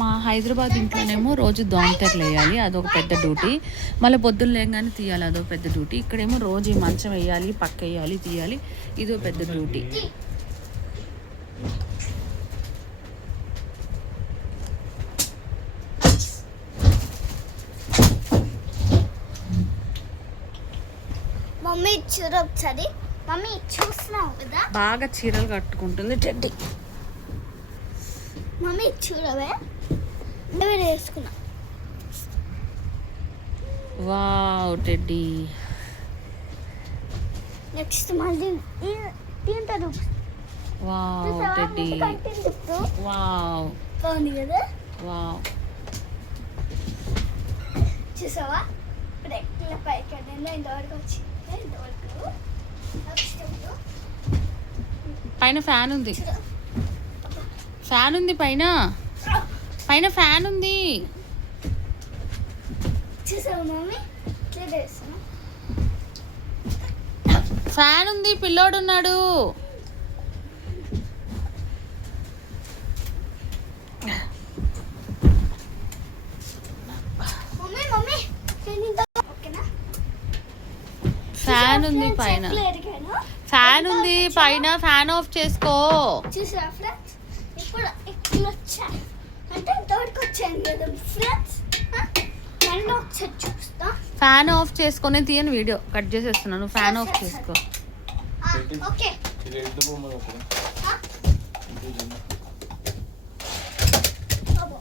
మా హైదరాబాద్ ఇంట్లోనేమో రోజు దోమతెరలు వేయాలి, అదొక పెద్ద డ్యూటీ. మళ్ళీ పొద్దున్న లేగానే తీయాలి, అదొక పెద్ద డ్యూటీ. ఇక్కడేమో రోజు ఈ మంచం వేయాలి, పక్క వేయాలి, తీయాలి, ఇదో పెద్ద డ్యూటీ. మమ్మీ చూడు ఒకసారి. మమ్మీ చూస్తున్నావు కదా, బాగా చీరలు కట్టుకుంటుంది టెడ్డీ. మమ్మీ చూడవే వేసుకున్నా. Wow teddy. నెక్స్ట్ మళ్ళీ తింటారు. Wow teddy. వావ్ బాగుంది కదా. వావ్ చూసావా ఇప్పుడు ఎక్కడ పైకి ఇంతవరకు వచ్చింది. పైన ఫ్యాన్ ఉంది, ఫ్యాన్ ఉంది పైన, పైన ఫ్యాన్ ఉంది. చూసావా మమ్మీ ఫ్యాన్ ఉంది, పిల్లోడు ఉన్నాడు. ఫ్యాన్ ఉంది పైన, ఫ్యాన్ ఉంది పైన, ఫ్యాన్ ఆఫ్ చేసుకో. చూసారా ఫ్రెండ్స్, ఇప్పుడు ఇక్కడ వచ్చా అంటే తోడుకు వచ్చాను కదా ఫ్రెండ్స్. నేను ఒకసారి చూస్తా. ఫ్యాన్ ఆఫ్ చేసుకొని తీయని వీడియో కట్ చేసేస్తున్నాను. ఫ్యాన్ ఆఫ్ చేసుకో. ఓకే